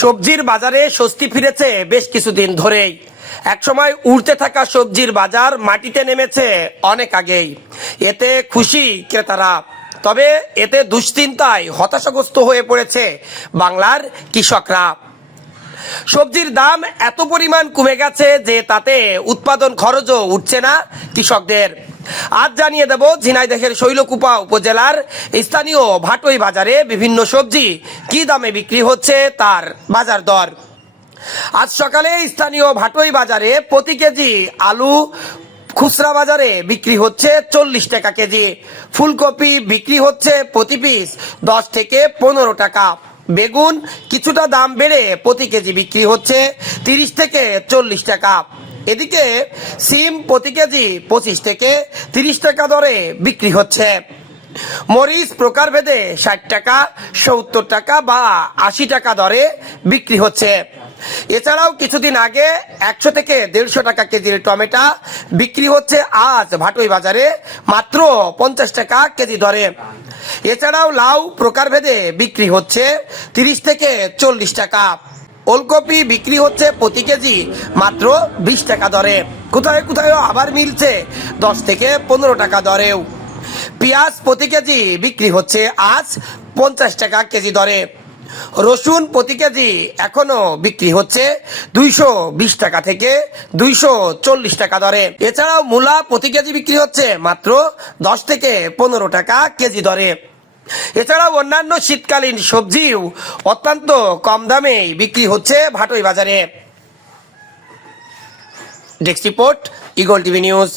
সবজির বাজারে স্বস্তি ফিরেছে বেশ কিছুদিন ধরেই। একসময় উড়তে থাকা সবজির বাজার মাটিতে নেমেছে অনেক আগেই। এতে খুশি ক্রেতারা, তবে এতে দুশ্চিন্তায় হতাশাগ্রস্ত হয়ে পড়েছে বাংলার কৃষকরা। সবজির দাম এত পরিমাণ কমে গেছে যে তাতে উৎপাদন খরচও উঠছে না কৃষকদের। আজ জানিয়ে দেব ঝিনাইদহের শৈলকুপা উপজেলার স্থানীয় ভাটই বাজারে বিভিন্ন সবজি কি দামে বিক্রি হচ্ছে তার বাজার দর। আজ সকালে স্থানীয় ভাটই বাজারে প্রতি কেজি আলু খুচরা বাজারে বিক্রি হচ্ছে 40 টাকা কেজি। ফুলকপি বিক্রি হচ্ছে প্রতি পিস 10 থেকে 15 টাকা। বেগুন কিছুটা দাম বেড়ে প্রতি কেজি বিক্রি হচ্ছে 30 থেকে 40 টাকা। এদিকে সিম প্রতি কেজি 25 থেকে 30 টাকা দরে বিক্রি হচ্ছে। মরিচ প্রকারভেদে 60 টাকা, 70 টাকা বা 80 টাকা দরে বিক্রি হচ্ছে। এছাড়াও কিছুদিন আগে 100 থেকে 150 টাকা কেজির টমেটো বিক্রি হচ্ছে আজ ভাটই বাজারে মাত্র 50 টাকা কেজি দরে। এছাড়াও লাউ প্রকারভেদে বিক্রি হচ্ছে 30 থেকে 40 টাকা। ওলকপি বিক্রি হচ্ছে প্রতি কেজি মাত্র 20 টাকা দরে। কোথায় কোথায় আবার মিলছে 10 থেকে 15 টাকা দরেও। পেঁয়াজ প্রতি কেজি বিক্রি হচ্ছে আজ 50 টাকা কেজি দরে। রসুন প্রতি কেজি এখনো বিক্রি হচ্ছে 220 টাকা থেকে 240 টাকা দরে। এছাড়াও মূলা প্রতি কেজি বিক্রি হচ্ছে মাত্র 10 থেকে 15 টাকা কেজি দরে। এছাড়াও অন্যান্য শীতকালীন সবজিও অত্যন্ত কম দামে বিক্রি হচ্ছে ভাটই বাজারে। Desk report, eagle TV news.